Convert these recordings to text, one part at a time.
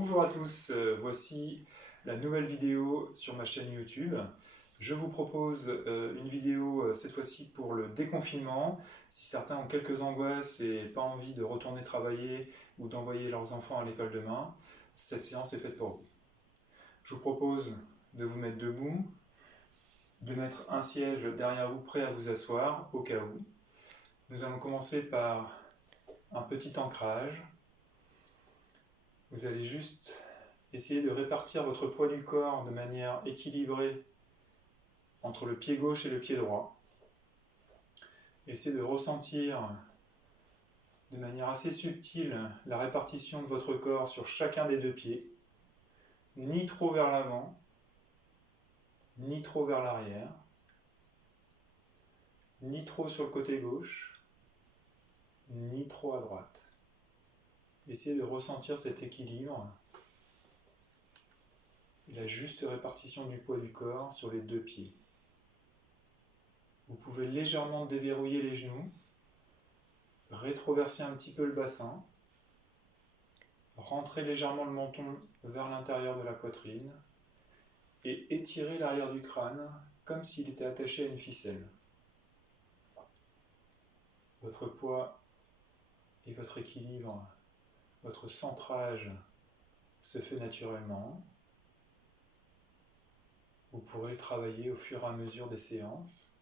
Bonjour à tous, voici la nouvelle vidéo sur ma chaîne YouTube. Je vous propose une vidéo cette fois-ci pour le déconfinement. Si certains ont quelques angoisses et pas envie de retourner travailler ou d'envoyer leurs enfants à l'école demain, cette séance est faite pour vous. Je vous propose de vous mettre debout, de mettre un siège derrière vous prêt à vous asseoir au cas où. Nous allons commencer par un petit ancrage. Vous allez juste essayer de répartir votre poids du corps de manière équilibrée entre le pied gauche et le pied droit. Essayez de ressentir de manière assez subtile la répartition de votre corps sur chacun des deux pieds, ni trop vers l'avant, ni trop vers l'arrière, ni trop sur le côté gauche, ni trop à droite. Essayez de ressentir cet équilibre et la juste répartition du poids du corps sur les deux pieds. Vous pouvez légèrement déverrouiller les genoux, rétroverser un petit peu le bassin, rentrer légèrement le menton vers l'intérieur de la poitrine et étirer l'arrière du crâne comme s'il était attaché à une ficelle. Votre poids et votre équilibre, votre centrage se fait naturellement. Vous pourrez le travailler au fur et à mesure des séances.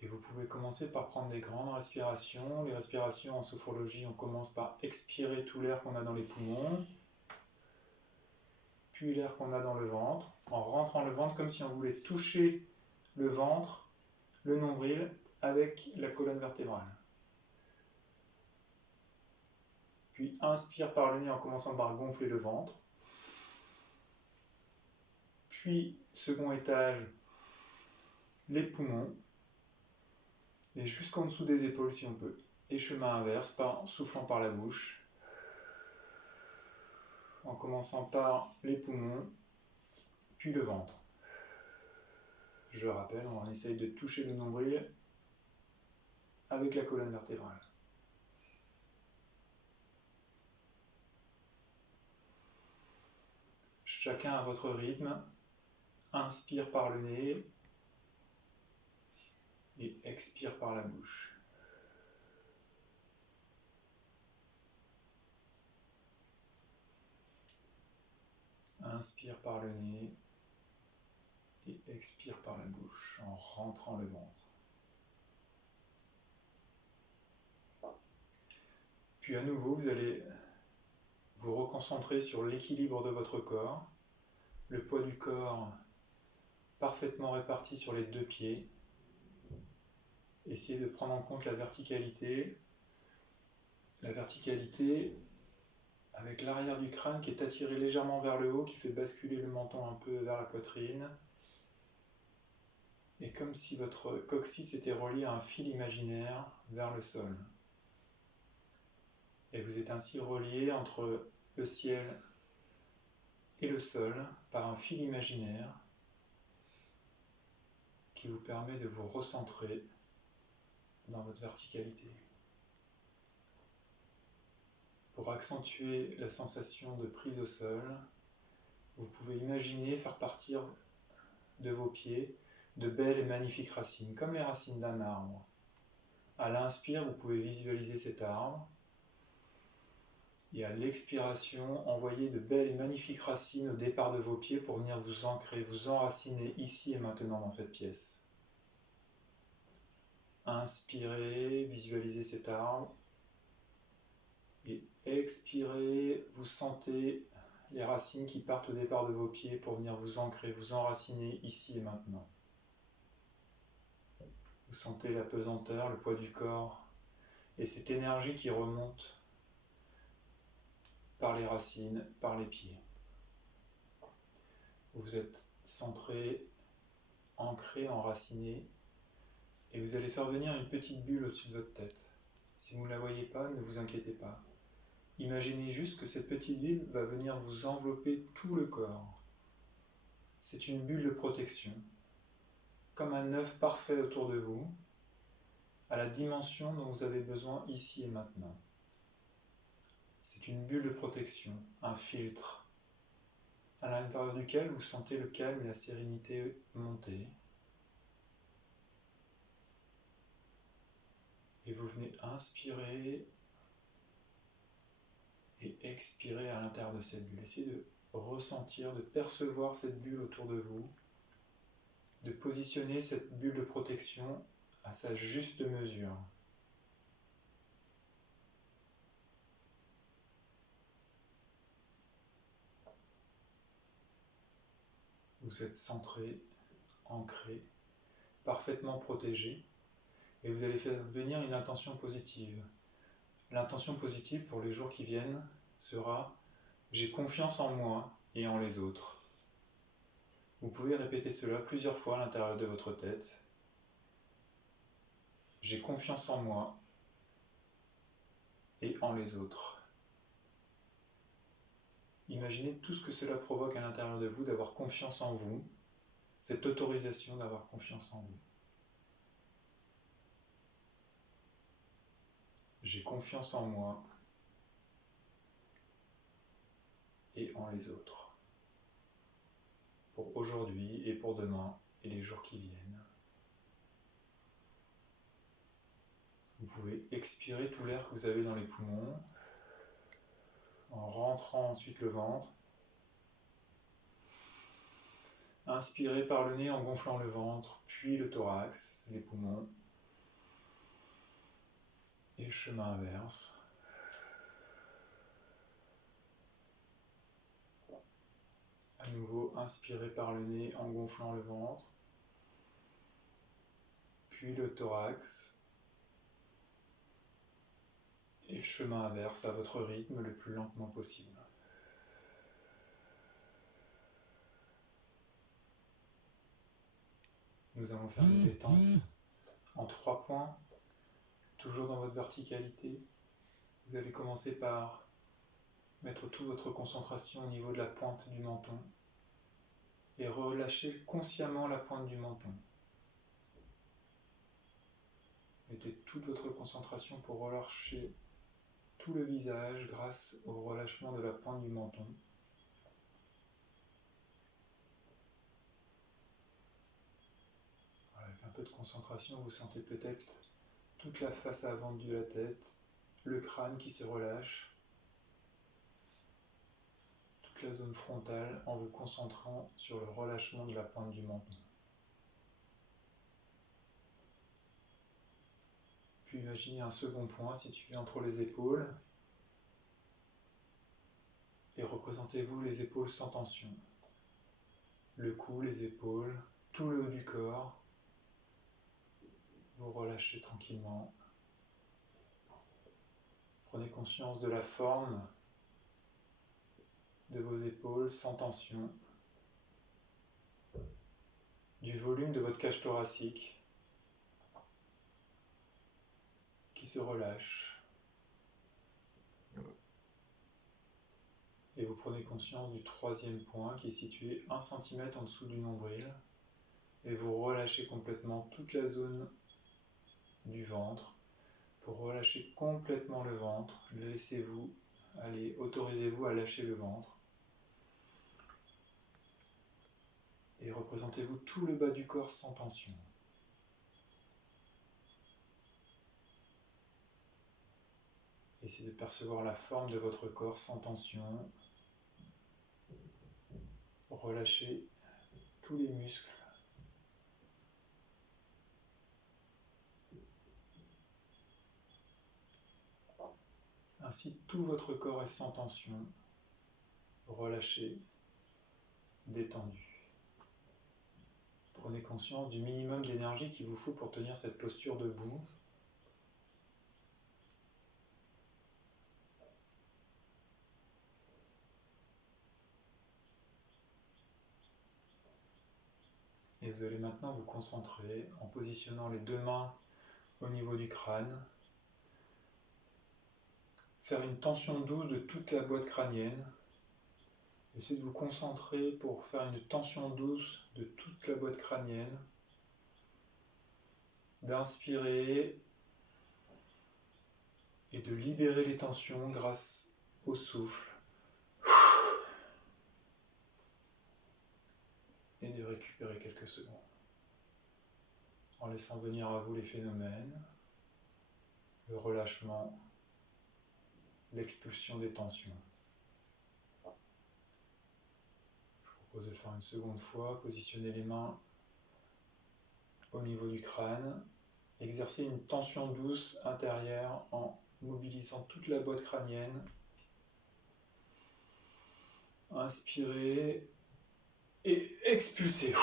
Et vous pouvez commencer par prendre des grandes respirations. Les respirations en sophrologie, on commence par expirer tout l'air qu'on a dans les poumons, puis l'air qu'on a dans le ventre, en rentrant le ventre comme si on voulait toucher le ventre, le nombril, avec la colonne vertébrale. Puis inspire par le nez en commençant par gonfler le ventre. Puis, second étage, les poumons. Et jusqu'en dessous des épaules si on peut. Et chemin inverse, soufflant par la bouche. En commençant par les poumons, puis le ventre. Je rappelle, on essaye de toucher le nombril avec la colonne vertébrale. Chacun à votre rythme. Inspire par le nez et expire par la bouche. Inspire par le nez et expire par la bouche en rentrant le ventre. Puis à nouveau, vous allez vous reconcentrer sur l'équilibre de votre corps, le poids du corps parfaitement réparti sur les deux pieds. Essayez de prendre en compte la verticalité avec l'arrière du crâne qui est attiré légèrement vers le haut, qui fait basculer le menton un peu vers la poitrine. Et comme si votre coccyx était relié à un fil imaginaire vers le sol. Et vous êtes ainsi relié entre le ciel et le sol par un fil imaginaire qui vous permet de vous recentrer dans votre verticalité. Pour accentuer la sensation de prise au sol, vous pouvez imaginer faire partir de vos pieds de belles et magnifiques racines, comme les racines d'un arbre. À l'inspire, vous pouvez visualiser cet arbre. Et à l'expiration, envoyez de belles et magnifiques racines au départ de vos pieds pour venir vous ancrer, vous enraciner ici et maintenant dans cette pièce. Inspirez, visualisez cet arbre. Et expirez, vous sentez les racines qui partent au départ de vos pieds pour venir vous ancrer, vous enraciner ici et maintenant. Vous sentez la pesanteur, le poids du corps et cette énergie qui remonte par les racines, par les pieds. Vous êtes centré, ancré, enraciné et vous allez faire venir une petite bulle au-dessus de votre tête. Si vous ne la voyez pas, ne vous inquiétez pas. Imaginez juste que cette petite bulle va venir vous envelopper tout le corps. C'est une bulle de protection, comme un œuf parfait autour de vous, à la dimension dont vous avez besoin ici et maintenant. C'est une bulle de protection, un filtre, à l'intérieur duquel vous sentez le calme et la sérénité monter. Et vous venez inspirer et expirer à l'intérieur de cette bulle. Essayez de ressentir, de percevoir cette bulle autour de vous, de positionner cette bulle de protection à sa juste mesure. Vous êtes centré, ancré, parfaitement protégé, et vous allez faire venir une intention positive. L'intention positive pour les jours qui viennent sera « J'ai confiance en moi et en les autres ». Vous pouvez répéter cela plusieurs fois à l'intérieur de votre tête. « J'ai confiance en moi et en les autres ». Imaginez tout ce que cela provoque à l'intérieur de vous d'avoir confiance en vous, cette autorisation d'avoir confiance en vous. J'ai confiance en moi et en les autres, pour aujourd'hui et pour demain et les jours qui viennent. Vous pouvez expirer tout l'air que vous avez dans les poumons, en rentrant ensuite le ventre. Inspirez par le nez en gonflant le ventre, puis le thorax, les poumons. Et chemin inverse. À nouveau, inspirez par le nez en gonflant le ventre, puis le thorax. Et chemin inverse à votre rythme le plus lentement possible. Nous allons faire une détente en 3 points, toujours dans votre verticalité. Vous allez commencer par mettre toute votre concentration au niveau de la pointe du menton et relâcher consciemment la pointe du menton. Mettez toute votre concentration pour relâcher tout le visage grâce au relâchement de la pointe du menton. Avec un peu de concentration, vous sentez peut-être toute la face avant de la tête, le crâne qui se relâche, toute la zone frontale en vous concentrant sur le relâchement de la pointe du menton. Puis imaginez un second point situé entre les épaules et représentez-vous les épaules sans tension. Le cou, les épaules, tout le haut du corps. Vous relâchez tranquillement. Prenez conscience de la forme de vos épaules sans tension, du volume de votre cage thoracique qui se relâche. Et vous prenez conscience du troisième point qui est situé 1 cm en dessous du nombril. Et vous relâchez complètement toute la zone du ventre. Pour relâcher complètement le ventre, laissez-vous aller, autorisez-vous à lâcher le ventre. Et représentez-vous tout le bas du corps sans tension. Essayez de percevoir la forme de votre corps sans tension. Relâchez tous les muscles. Ainsi, tout votre corps est sans tension, relâché, détendu. Prenez conscience du minimum d'énergie qu'il vous faut pour tenir cette posture debout. Et vous allez maintenant vous concentrer en positionnant les 2 mains au niveau du crâne. Faire une tension douce de toute la boîte crânienne. Essayez de vous concentrer pour faire une tension douce de toute la boîte crânienne. D'inspirer et de libérer les tensions grâce au souffle et de récupérer quelques secondes en laissant venir à vous les phénomènes, le relâchement, l'expulsion des tensions. Je vous propose de le faire une seconde fois, positionner les mains au niveau du crâne, exercer une tension douce intérieure en mobilisant toute la boîte crânienne. Inspirez et expulsez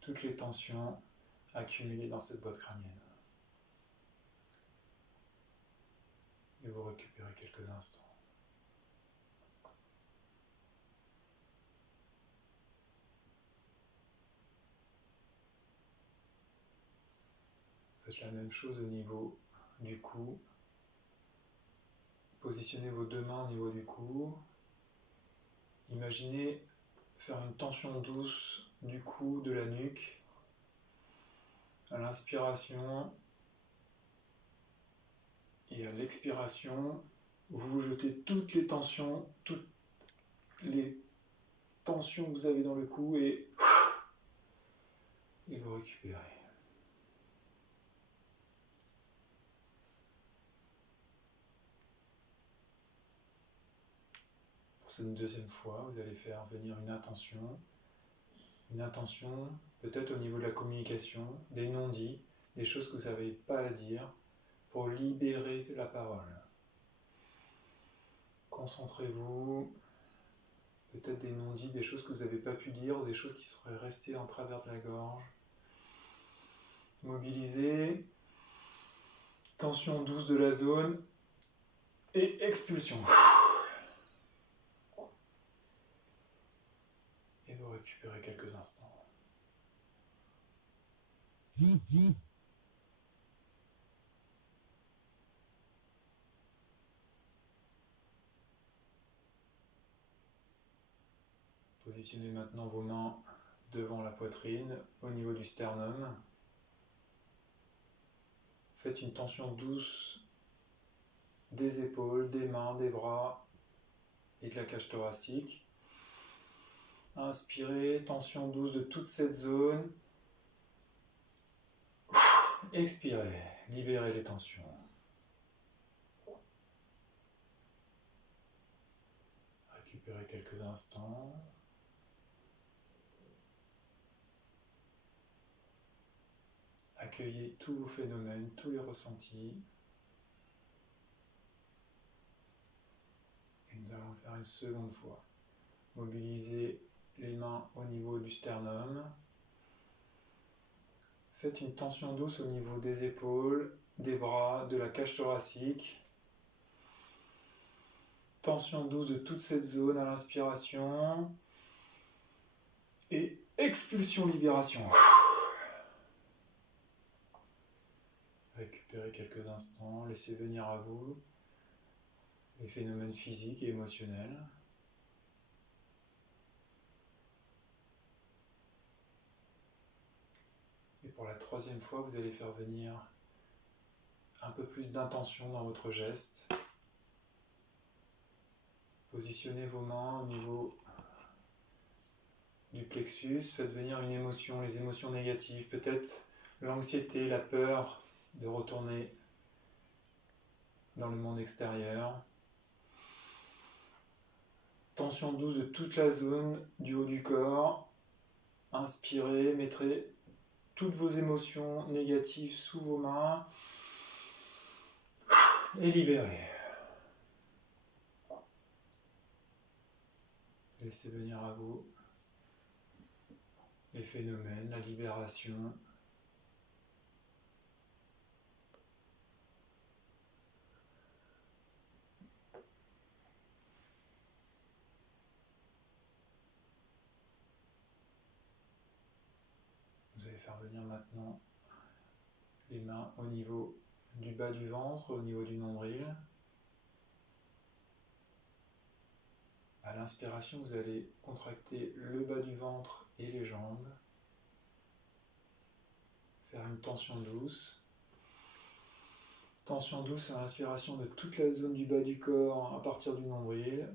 toutes les tensions accumulées dans cette boîte crânienne. Et vous récupérez quelques instants. Faites la même chose au niveau du cou. Positionnez vos deux mains au niveau du cou. Imaginez faire une tension douce du cou, de la nuque. À l'inspiration et à l'expiration, vous jetez toutes les tensions que vous avez dans le cou et vous récupérez. Pour cette deuxième fois, vous allez faire venir une intention peut-être au niveau de la communication, des non-dits, des choses que vous n'avez pas à dire, pour libérer la parole. Concentrez-vous, peut-être des non-dits, des choses que vous n'avez pas pu dire, des choses qui seraient restées en travers de la gorge. Mobilisez, tension douce de la zone, et expulsion. Et vous récupérez quelques instants. Positionnez maintenant vos mains devant la poitrine, au niveau du sternum. Faites une tension douce des épaules, des mains, des bras et de la cage thoracique. Inspirez, tension douce de toute cette zone. Expirez, libérez les tensions. Récupérez quelques instants. Accueillez tous vos phénomènes, tous les ressentis. Et nous allons le faire une seconde fois. Mobilisez les mains au niveau du sternum. Faites une tension douce au niveau des épaules, des bras, de la cage thoracique. Tension douce de toute cette zone à l'inspiration. Et expulsion, libération. Récupérez quelques instants, laissez venir à vous les phénomènes physiques et émotionnels. Et pour la troisième fois, vous allez faire venir un peu plus d'intention dans votre geste. Positionnez vos mains au niveau du plexus, faites venir une émotion, les émotions négatives, peut-être l'anxiété, la peur de retourner dans le monde extérieur. Tension douce de toute la zone du haut du corps. Inspirez, mettrez toutes vos émotions négatives sous vos mains et libérez. Laissez venir à vous les phénomènes, la libération. Vous allez faire venir maintenant les mains au niveau du bas du ventre, au niveau du nombril. À l'inspiration, vous allez contracter le bas du ventre et les jambes. Faire une tension douce. Tension douce à l'inspiration de toute la zone du bas du corps à partir du nombril.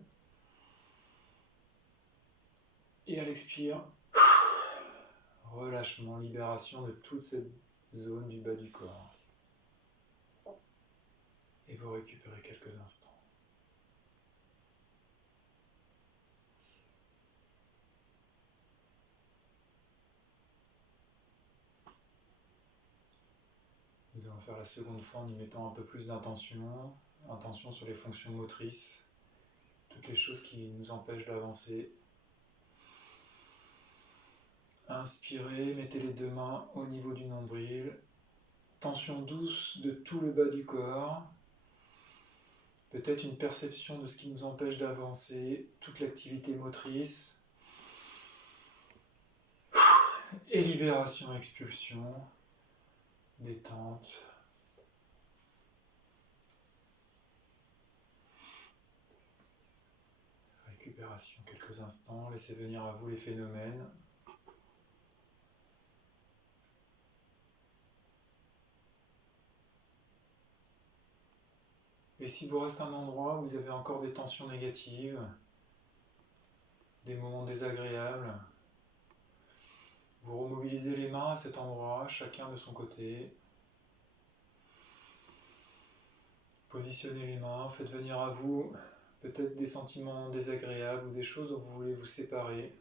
Et à l'expire, relâchement, libération de toute cette zone du bas du corps. Et vous récupérez quelques instants. Nous allons faire la seconde fois en y mettant un peu plus d'intention. Intention sur les fonctions motrices, toutes les choses qui nous empêchent d'avancer. Inspirez, mettez les deux mains au niveau du nombril. Tension douce de tout le bas du corps. Peut-être une perception de ce qui nous empêche d'avancer, toute l'activité motrice. Et libération, expulsion, détente. Récupération quelques instants, laissez venir à vous les phénomènes. Et si vous reste un endroit où vous avez encore des tensions négatives, des moments désagréables, vous remobilisez les mains à cet endroit, chacun de son côté. Positionnez les mains, faites venir à vous peut-être des sentiments désagréables ou des choses dont vous voulez vous séparer.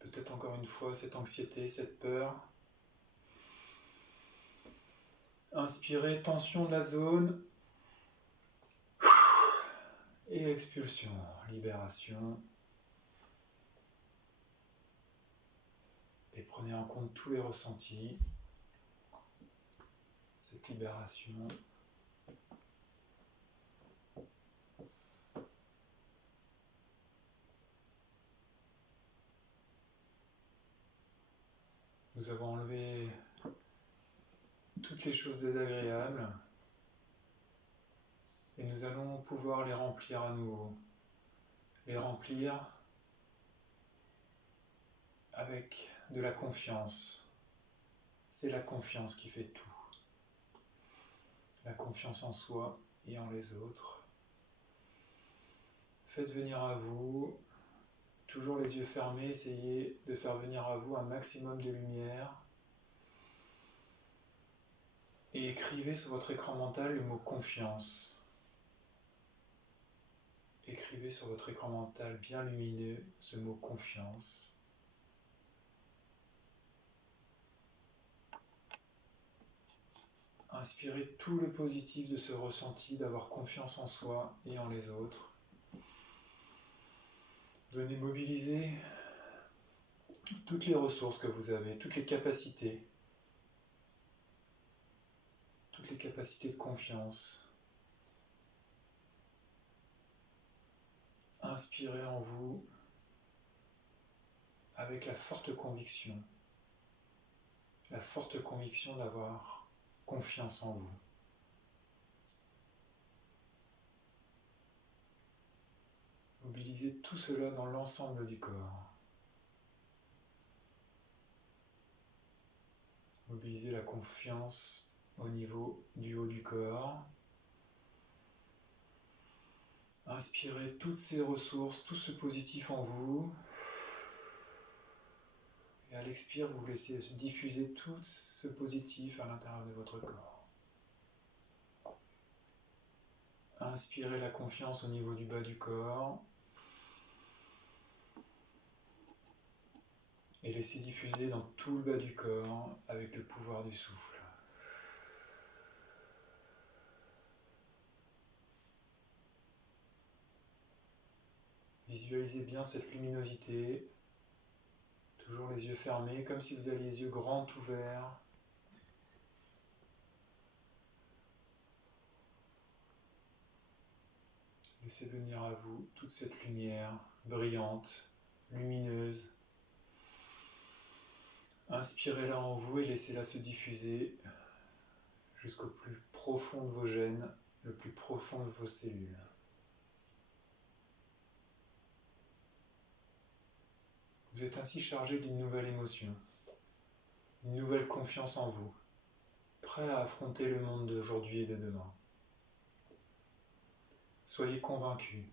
Peut-être encore une fois cette anxiété, cette peur. Inspirez, tension de la zone. Et expulsion, libération. Et prenez en compte tous les ressentis. Cette libération. Nous avons enlevé toutes les choses désagréables et nous allons pouvoir les remplir à nouveau. Les remplir avec de la confiance. C'est la confiance qui fait tout. La confiance en soi et en les autres. Faites venir à vous, toujours les yeux fermés, essayez de faire venir à vous un maximum de lumière. Et écrivez sur votre écran mental le mot confiance. Écrivez sur votre écran mental bien lumineux ce mot confiance. Inspirez tout le positif de ce ressenti d'avoir confiance en soi et en les autres. Venez mobiliser toutes les ressources que vous avez, toutes les capacités de confiance. Inspirez en vous avec la forte conviction d'avoir confiance en vous. Mobilisez tout cela dans l'ensemble du corps. Mobilisez la confiance au niveau du haut du corps. Inspirez toutes ces ressources, tout ce positif en vous. Et à l'expire, vous laissez diffuser tout ce positif à l'intérieur de votre corps. Inspirez la confiance au niveau du bas du corps. Et laissez diffuser dans tout le bas du corps avec le pouvoir du souffle. Visualisez bien cette luminosité, toujours les yeux fermés, comme si vous aviez les yeux grands ouverts. Laissez venir à vous toute cette lumière brillante, lumineuse. Inspirez-la en vous et laissez-la se diffuser jusqu'au plus profond de vos gènes, le plus profond de vos cellules. Vous êtes ainsi chargé d'une nouvelle émotion, une nouvelle confiance en vous, prêt à affronter le monde d'aujourd'hui et de demain. Soyez convaincus.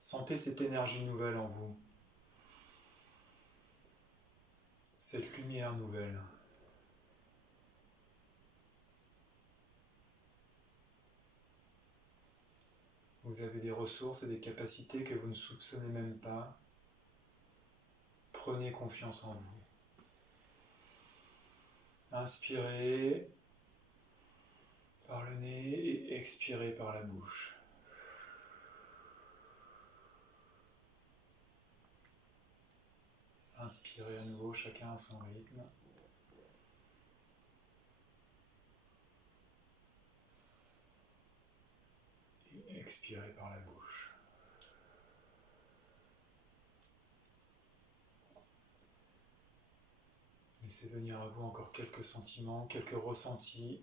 Sentez cette énergie nouvelle en vous, cette lumière nouvelle. Vous avez des ressources et des capacités que vous ne soupçonnez même pas. Prenez confiance en vous. Inspirez par le nez et expirez par la bouche. Inspirez à nouveau, chacun à son rythme. Et expirez par la bouche. Laissez venir à vous encore quelques sentiments, quelques ressentis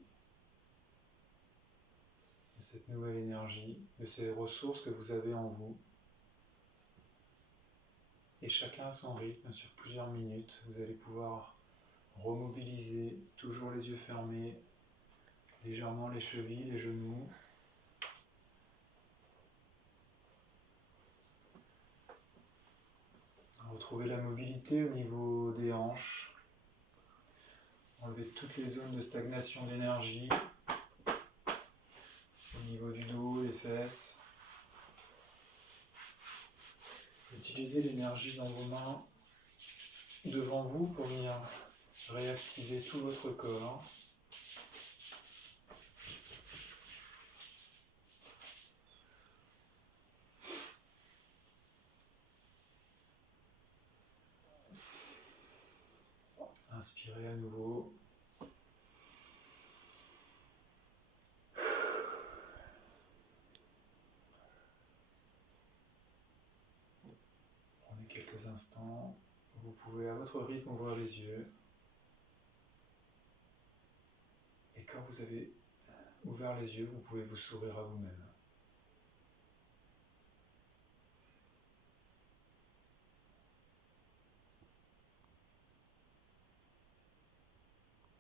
de cette nouvelle énergie, de ces ressources que vous avez en vous. Et chacun à son rythme, sur plusieurs minutes, vous allez pouvoir remobiliser, toujours les yeux fermés, légèrement les chevilles, les genoux. Retrouvez la mobilité au niveau des hanches. Enlevez toutes les zones de stagnation d'énergie au niveau du dos, des fesses. Utilisez l'énergie dans vos mains devant vous pour venir réactiver tout votre corps. Inspirez à nouveau. Prenez quelques instants. Vous pouvez à votre rythme ouvrir les yeux. Et quand vous avez ouvert les yeux, vous pouvez vous sourire à vous-même.